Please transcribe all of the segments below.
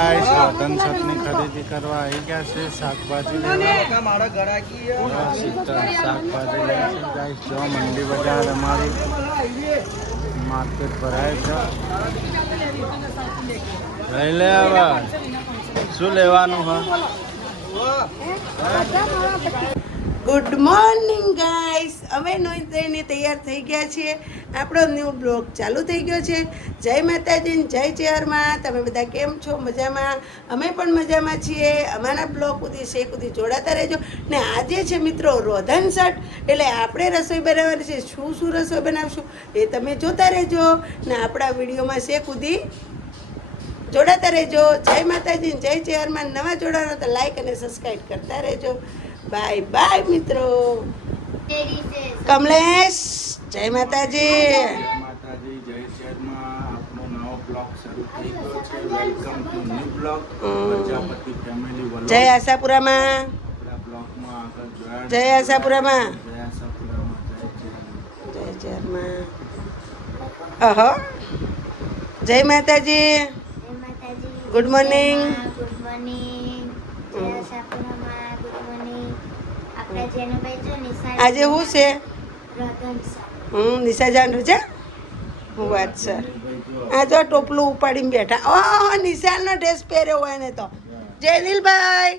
ધન છતની ખરીદી કરવા આવી ગયા છે. શાકભાજી શાકભાજી લે છે ગાઈસ. જો મંડી બજાર અમારી માર્કેટ ભરાય છે. લઈ લે હવે શું લેવાનું હા. Good morning guys. અમે નોઈને તૈયાર થઈ ગયા છીએ. આપણો ન્યૂ બ્લોગ ચાલુ થઈ ગયો છે. જય માતાજી, જય ચેરમાં. તમે બધા કેમ છો? મજામાં? અમે પણ મજામાં છીએ. અમારા બ્લોગ સુધી શેક સુધી જોડાતા રહેજો. ને આજે છે મિત્રો રોધન સટ, એટલે આપણે રસોઈ બનાવવાની છે. શું રસોઈ બનાવશું એ તમે જોતા રહેજો. ને આપણા વિડીયોમાં શેક સુધી જોડાતા રહેજો. જય માતાજી, જય ચેરમાં. નવા જોડાનો તો લાઈક અને સબસ્ક્રાઈબ કરતા રહેજો. બાય બાય મિત્રો. કમલેશ, જય માતાજી. માતાજી, જય શહેરમાં. આપનો નવો બ્લોગ શરૂ થઈ ગયો છે. Welcome to new blog Prajapati family vlog. જય આશાપુરામાં. આપણા બ્લોગમાં આગળ જોડાણ. જય આશાપુરામાં. જય આશાપુરામાં. જય ચેરમાં. અહો, જય માતાજી. Good morning. Good morning. જય આશાપુરામાં. Good morning. આપણા જેનુભાઈ જો નિશા આજે શું છે? રતન સર. નિશા જાણ છે. હું વાત છે. આ જો ટોપલું ઉપાડીને બેઠા. ઓહ, નિશાળનો ડ્રેસ પહેર્યો હોય ને તો. જેનિલભાઈ,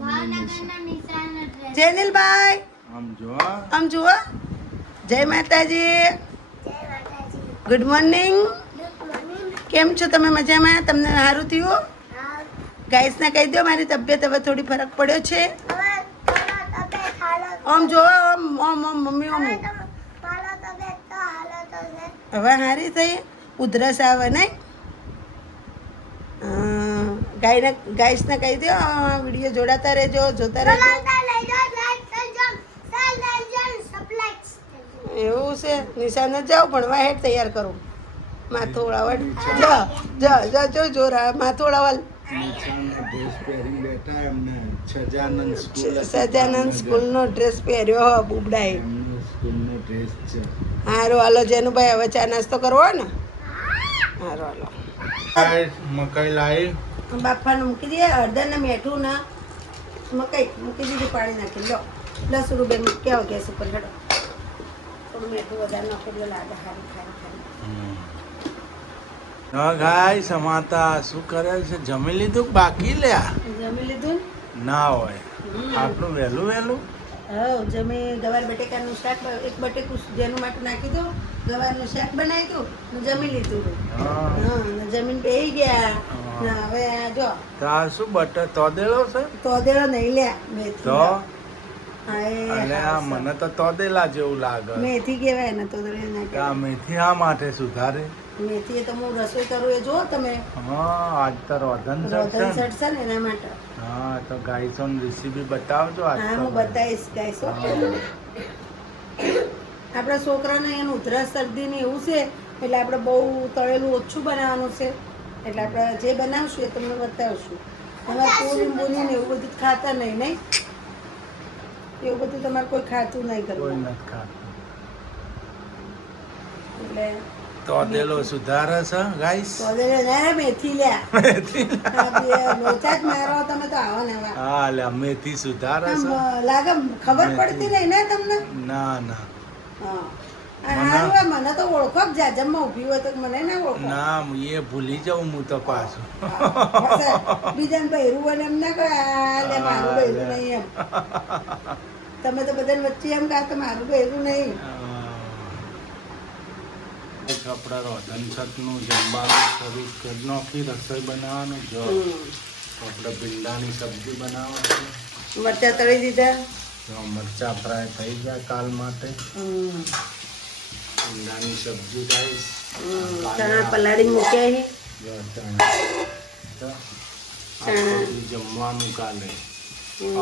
ભાવનગરના નિશાળનો ડ્રેસ. જેનિલભાઈ આમ જો આમ જુઓ. જય માતાજી. જય માતાજી. Good morning. Good morning. કેમ છો તમે? મજામાં? તમને સારું થયું? ગાઈસને કહી દો મારી તબિયત હવે થોડી ફરક પડ્યો છે. આમ જો આમ આમ આમ મમ્મી આમ હવે સારી થઈ. ઉધરસ આવે નહીં. ગાઈસને કહી દો વિડીયો જોડાતા રહેજો, જોતા રહેજો. એવું છે. નિશાને જાઓ ભણવા હેઠ તૈયાર કરું. માથું ઓળાવડ જો જોરા માથું ઓળાવલ. નિશાળનો ડ્રેસ પહેરી બેઠા. એમને સજાનંદ સ્કૂલ સજાનંદ સ્કૂલનો ડ્રેસ પહેર્યો હો બુબડાએ. એમનો સ્કૂલનો ડ્રેસ છે. હારું હાલો જેનુભાઈ, હવે ચા નાસ્તો કરવો ને? હારું હાલો. મકાઈ લાવી. બાફાનું મૂકી દે. હળદર ને મીઠું ના મકાઈ મૂકી દીધું, પાણી નાખી લો. લસણ રૂબે મૂકી આવો ગેસ ઉપર. હેડો થોડું મીઠું વધારે નાખો એટલે લાગે ખારી ખારી ખારી. ગાય સમાતા શું કરે છે? જમી લીધું બાકી લ્યા? જમી લીધું ના હોય આટલું વહેલું વહેલું. હા, જમી. ગવાર બટેકાનું શાક, એક બટેકું જેનું માટે નાખી દો. ગવારનું શાક બનાવી દઉં ને જમી લીધું. હા ને જમીન બેસી ગયા. ને હવે આ જો તાર શું બટર તોદેલો છે? તોદેલો નહીં લ્યા, મેથી. તો હા, એ અને આ મને તો તોદેલા જેવું લાગે. મેથી કહેવાય ને તોદેલો ના આ કહેવાય. મેથી આ માટે સુધારે. મેથી એ તો હું રસોઈ કરું એ જો તમે. હા, આજ તો રોધન રોધન છે. સડશે ને એના માટે. હા, તો ગાઈસોની રેસીપી બતાવજો આજ હા, તો. હું બતાવીશ ગાઈસો. આપણા છોકરાને એનું ઉધરસ શરદી ને એવું છે, એટલે આપણે બહુ તળેલું ઓછું બનાવવાનું છે. એટલે આપણે જે બનાવશું એ તમને બતાવશું. તમારે પૂરી બોલી ને એવું બધું ખાતા નહીં નહીં. એવું બધું તમારે કોઈ ખાતું નહીં કોઈ કરવું. નથી ખાતું. એટલે તોદેલો સુધારે છે ગાઈસ. તોદેલો ના મેથી લ્યા. આ બે લોચા જ મારો તમે તો આવો ને આવા. હા લે, મેથી સુધારે આમ છે. લાગે ખબર પડતી નહીં ને તમને. ના ના હા, હારું આ મને તો ઓળખો જ જાજમમાં ઊભી હોય તો મને ના ઓળખો. ના, એ ભૂલી જાઉં હું તો પાછું. બીજાને બહેરું હોય ને એમ ના કહે આ લે મારું બહેરું નહીં એમ. તમે તો બધાને વચ્ચે એમ કહા તો મારું બહેરું નહીં. આપણા રોધન છતનું જમવાનું શરૂ કરી નાખી. રસોઈ બનાવવાનું. જો આપણે ભીંડાની સબ્જી બનાવવાની. મરચાં તળી દીધા. જો મરચા ફ્રાય થઈ ગયા કાલ માટે. ભીંડાની સબ્જી ખાઈશ. ચણા પલાળી મૂક્યા છે. જો ચણા. તો આખો દી જમવાનું કાલે.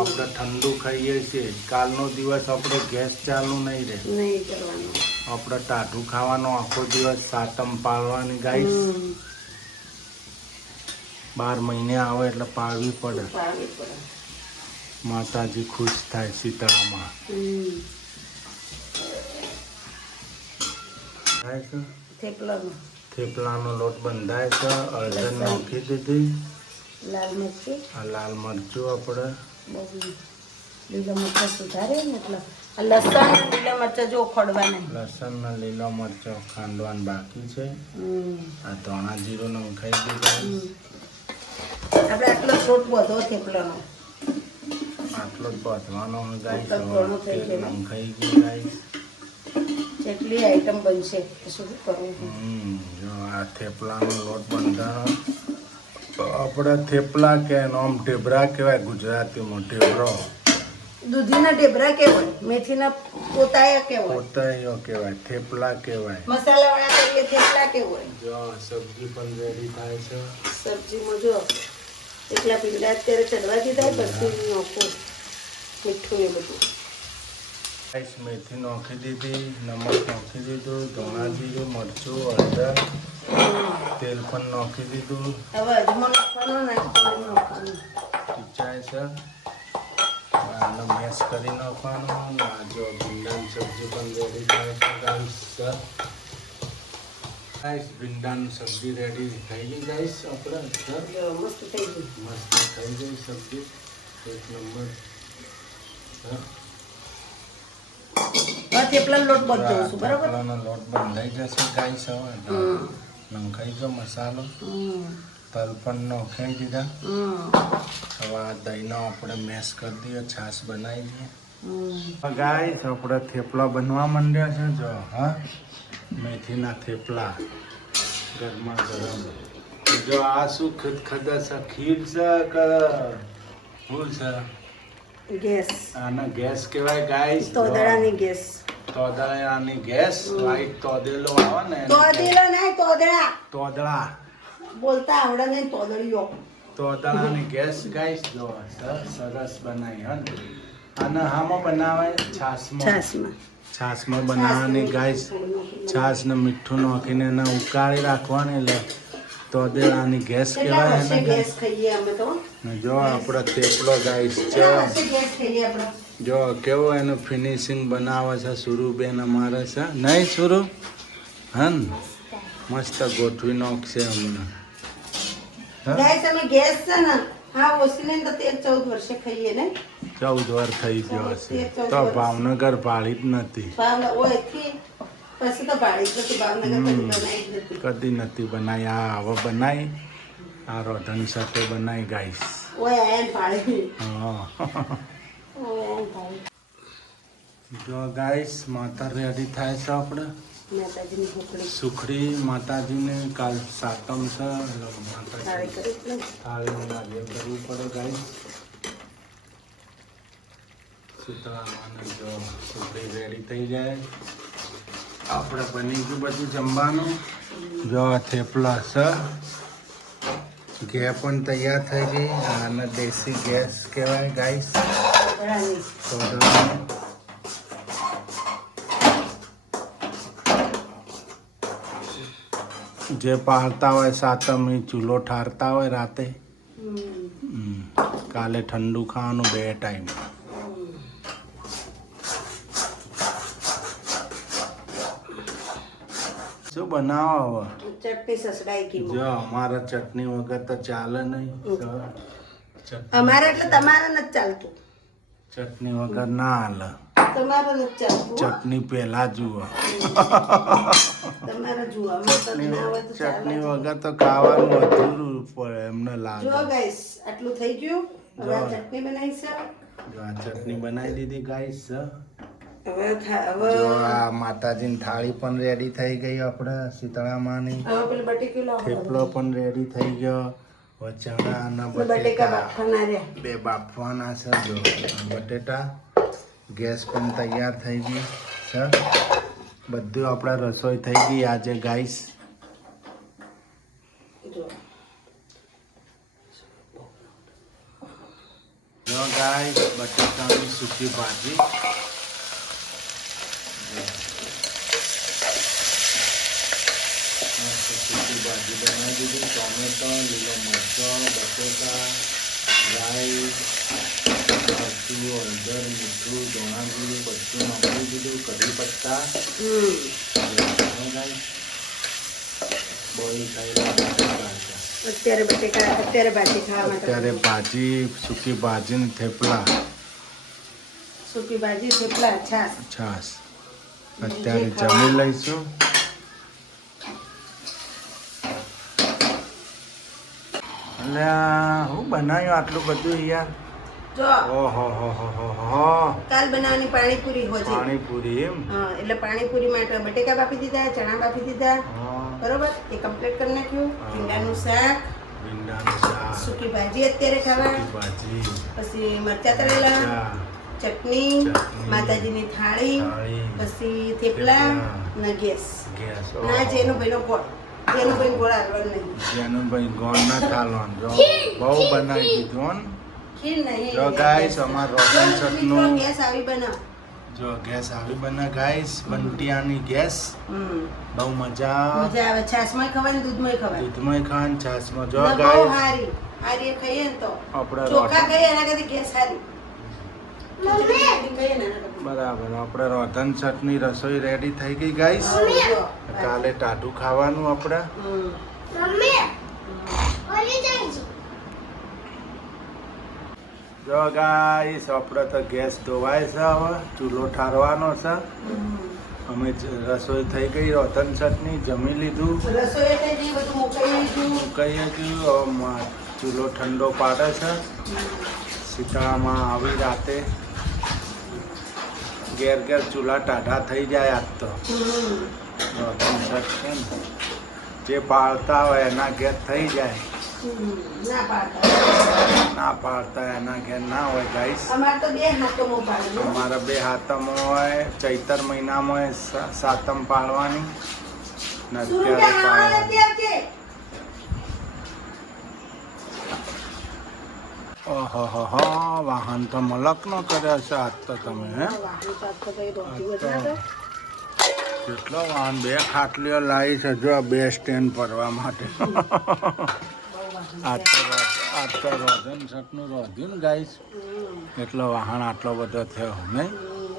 આપણે ઠંડુ ખાઈએ છીએ. કાલનો દિવસ આપણે ગેસ ચાલુ નહીં રહે. નહીં કરવાનું. આપણે ટાઢું ખાવાનો આખો દિવસ. સાતમ પાળવાની ગાઈસ. 12 મહિને આવે એટલે પાળવી પડે. પાડવી પડે. માતાજી ખુશ થાય શીતળામાં. થેપલાનું થેપલાનો લોટ બંધાય છે. હળદર નાખી દીધી. લાલ મરચું, આ લાલ મરચું આપણે બહુ લીલા મરચાં સુધારે ને એટલે આ લસણ અને લીલા મરચાં જો ખોડવા નહીં. લસણ ને લીલો મરચો ખાંડવાનું બાકી છે. હમ. આ ધાણા જીરું નખાઈ દીધા. આપણે આટલો લોટ બધો થેપલાનો આટલો જ બાંધવાનો ગાઈસ. આટલો ઘણો થઈ તેલ ગયો. નખાઈ ગયું ગાઈસ. જેટલી આઈટમ બનશે શું કરવું? જો આ થેપલાનો લોટ બંધાણો. આપણે થેપલા કે આમ ઢેબરા કહેવાય ગુજરાતીમાં. ઢેબરો દૂધીના ઢેબરા કહેવાય, મેથીના પોતાયા કહેવાય, પોતાયો કહેવાય, થેપલા કહેવાય. મસાલાવાળા કરીએ થેપલા કહેવાય. જો સબ્જી પણ રેડી થાય છે. સબ્જીમાં જો એટલા પીંડા અત્યારે ચડવા દીધા, પછી નાખો મીઠું એ બધું. ગાઈસ મેથી નાખી દીધી, નમક નાખી દીધું, ધાણા જીરું, મરચું, હળદર, તેલ પણ નાખી દીધું. હવે અજમો નાખવાનો, નાખવાનું ટીચાય છે. આને મેશ કરી નાખવાનું. આ જો ભીંડાની સબ્જી પણ રેડી થાય છે ગાઈસ. ગાઈસ ભીંડાની સબ્જી રેડી થઈ ગઈ ગાઈસ. આપણે જો મસ્ત થઈ ગયું. મસ્ત થઈ ગઈ સબ્જી, એક નંબર. હવે થેપલાનો લોટ બધો છું, બરાબર? થેપલાનો લોટ બંધાઈ જશે ગાઈસ. હવે નખાઈ ગયો મસાલો, તલ પણ નાખાઈ દીધા. હવે આ દહીંનો આપણે મેશ કરી દઈએ, છાશ બનાવી દઈએ. ગાઈસ આપણે થેપલા બનવા માંડ્યા છે. જો હા, મેથીના થેપલા ગરમા ગરમ. જો આ શું ખદખદા છે? ખીર છે કે શું છે? ગેસ, આના ગેસ કહેવાય ગાઈસ. તોદડાની ગેસ. તોદળાની ગેસ. વાઈટ તોદેલો આવે ને તોદેલો નહીં, તોદડા તોદળા. બોલતા આવડે નહીં, તોદડીઓ. તોદળાની ગેસ ગાઈસ. જો સરસ બનાવી હે. અને હામાં બનાવાય છાશમાં. છાશમાં. છાશમાં બનાવવાની ગાઈસ. છાશ ને મીઠું નાખીને એને ઉકાળી રાખવાની, એટલે તોદેલાની ગેસ કેટલા કહેવાય વર્ષે એને ગેસ ગાઈસ. ખાઈએ અમે તો? ને જો આપણો થેપલો ગાઈસ છે. કેટલા વર્ષે ગેસ ખાઈએ આપણે? જો કેવો એનું ફિનિશિંગ બનાવે છે સુરુબેન અમારે છે નહીં સુરુ? હન મસ્ત ગોઠવી નાખશે હમણાં. ગાઈસ અમે ગેસ છે ને હા ઓસીને તો 13-14 વર્ષે ખાઈએ ને. 14 વાર થઈ ગયો હશે. તો ભાવનગર ભાળી જ નથી. ભાવનગર ઓયથી પછી તો ભાડી જ નથી. ભાવનગર કદી બનાવી જ નથી. કદી નથી બનાવી. આ હવે બનાવી. આ રોધન સાથે બનાવી ગાઈસ. ઓય આયન ભાડી. હા. ઓય આયન ભાડી. જો ગાઈસ માતા રેડી થાય છે. આપણે માતાજીની ભૂખડી સુખડી માતાજીને કાલ સાતમ છે. થાળી કરી એટલે થાળીનું નારિયેળ કરવું પડે ગાઈસ. શીતળામાને જો સુખડી રેડી થઈ જાય. આપણે બની ગયું બધું જમવાનું. જો આ થેપલા છે. ઘે પણ તૈયાર થઈ ગઈ. આને દેશી ગેસ કહેવાય ગાઈસ. તોદડાની. તોદળાની. જે પાળતા હોય સાતમ એ ચૂલો ઠારતા હોય રાતે. કાલે ઠંડુ ખાવાનું 2 ટાઈમ. શું બનાવો હવે? ચટણી સસડાઈ કી જો અમારા ચટણી વગર તો ચાલે નહીં. અમારે એટલે તમારે નથી ચાલતું. ચટણી વગર ના હાલે. તમારે નથી ચાલતું. ચટણી પહેલા જુઓ. તમારે જુઓ અમે તો ના હોય તો ચટણી ચાલે. વગર તો ખાવાનું અધૂરું પડે એમને લાગે. જો ગાઈસ આટલું થઈ ગયું. હવે આ ચટણી બનાવી છે. જો આ ચટણી બનાવી દીધી ગાઈસ. હવે જો આ માતાજીની થાળી પણ રેડી થઈ ગઈ. આપણે શીતળામાની હવે પેલું બટેકું લાવો. થેપલો પણ રેડી થઈ ગયો. હવે ચણા અને બટેકા બટેટા બાફવાના રહ્યા. 2 બાફવાના છે. જો બટેટા ગેસ પણ તૈયાર થઈ ગઈ છે. બધું આપણા રસોઈ થઈ ગઈ આજે ગાઈસ. જો ગાઈસ બટેટાની સૂકી ભાજી. સૂકી ભાજી બનાવી દીધી. ટોમેટો, લીલો મરચો, બટેટા, રાઈ, મરચું, હળદર, મીઠું, ધાણા જીરું બધું નાખી દીધું. કઢી પત્તા. બોઇલ થયેલા બટેકા છે. અત્યારે ભાજી ખાવા માટે અત્યારે ભાજી, સૂકી ભાજી ને થેપલા, સૂકી ભાજી થેપલા છાશ. અત્યારે જમી લઈશું. અને હું બનાવ્યું આટલું બધું યાર? જો ઓહો હો હો હો હો. કાલ બનાવવાની પાણીપુરી હોજે. પાણીપુરી એમ? હા, એટલે પાણીપુરી માટે બટેકા બાફી દીધા, ચણા બાફી દીધા, હા. બરોબર, એ કમ્પ્લીટ કરી નાખ્યું. હા. ભીંડાનું શાક, ભીંડાનું શાક, સૂકી ભાજી અત્યારે ખાવા, સૂકી ભાજી, પછી મરચા તળેલા, ચા, ચટણી, ચટણી, માતાજીની થાળી, થાળી, પછી થેપલા ને ગેસ. ગેસ. ના જેનુભાઈનો ગોળ, જેનુભાઈ ગોળ હાલવાનું નહીં. જેનુભાઈ ગોળ ના થાલવાનું. જો બહુ બનાવી દીધું હો ને. ખીર નહીં. જો ગાઈસ અમાર રોશન મિત્રો, સટનું ગેસ આવી બનાવ. જો ગેસ આવી બને ગાઈસ, બંટિયાની ગેસ. બહુ મજા મજા આવે. છાશમાં ખવાય ને દૂધમાં ખવાય. દૂધમાં ખાન છાશમાં. જો ના, બહુ ગાઈસ હારી. હારી એ ખાઈએ ને તો આપણે ચોખા ખાઈએ એના કરતી ગેસ હારી. ખીચડી ખાઈએ ને એના કરતી. બરાબર, આપણે રોધન સટની રસોઈ રેડી થઈ ગઈ ગાઈસ. જો. કાલે ટાઢું ખાવાનું આપણે. હમ. જો ગાઈસ આપણે તો ગેસ ધોવાય છે, હવે ચૂલો ઠારવાનો છે. અમે રસોઈ થઈ ગઈ રોધન સટની, જમી લીધું, રસોઈ એટલે જે બધું મુકાઈ નાખ્યું. કહીએ ગયું. ચૂલો ઠંડો પાડે છે. શીતળામાં આવી રાતે ઘેર ઘેર ચૂલા ટાઢા થઈ જાય. આજ તો રોધન સટ છે ને, જે પાળતા હોય એના ઘેર થઈ જાય, ના પાડતા. ના પાડતા એના ઘેર ના હોય ગાઈસ. અમારે તો બે હાથોમાં પાડે. અમારા બે હાથમ હોય, ચૈતર મહિનામાં હોય સાતમ પાળવાની ને અત્યારે પાળવાની. ઓહો હો હો, વાહન તો મલક નો કર્યા છે આજ તો તમે. હે કેટલો વાહન, બે ખાટલીઓ લાવી છે જો, બે સ્ટેન્ડ ભરવા માટે. આજ તો રોધન સટનું રોધ્યું ને ગાઈસ, એટલો વાહન આટલો બધો થયો નહીં.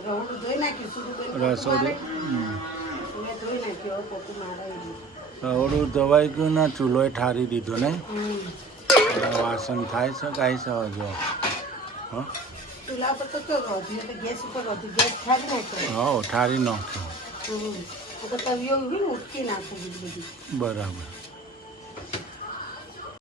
રવડું ધોઈ નાખ્યું, સુધું રસોડું ધોઈ નાખ્યો, પોતું મારે. રવડું ધોવાઈ ગયું ને, ચૂલોય ઠારી દીધો નહીં. વાસણ થાય છે ગાઈસ. હવે જો ચૂલા ઉપર તો કેવું રોધ્યું, એટલે ગેસ ઉપર રોધ્યું. ગેસ ઠારી નાખ્યો. હો ઠારી નાખ્યો. તો તવિયો ઉઠી નાખું બધું. બરાબર.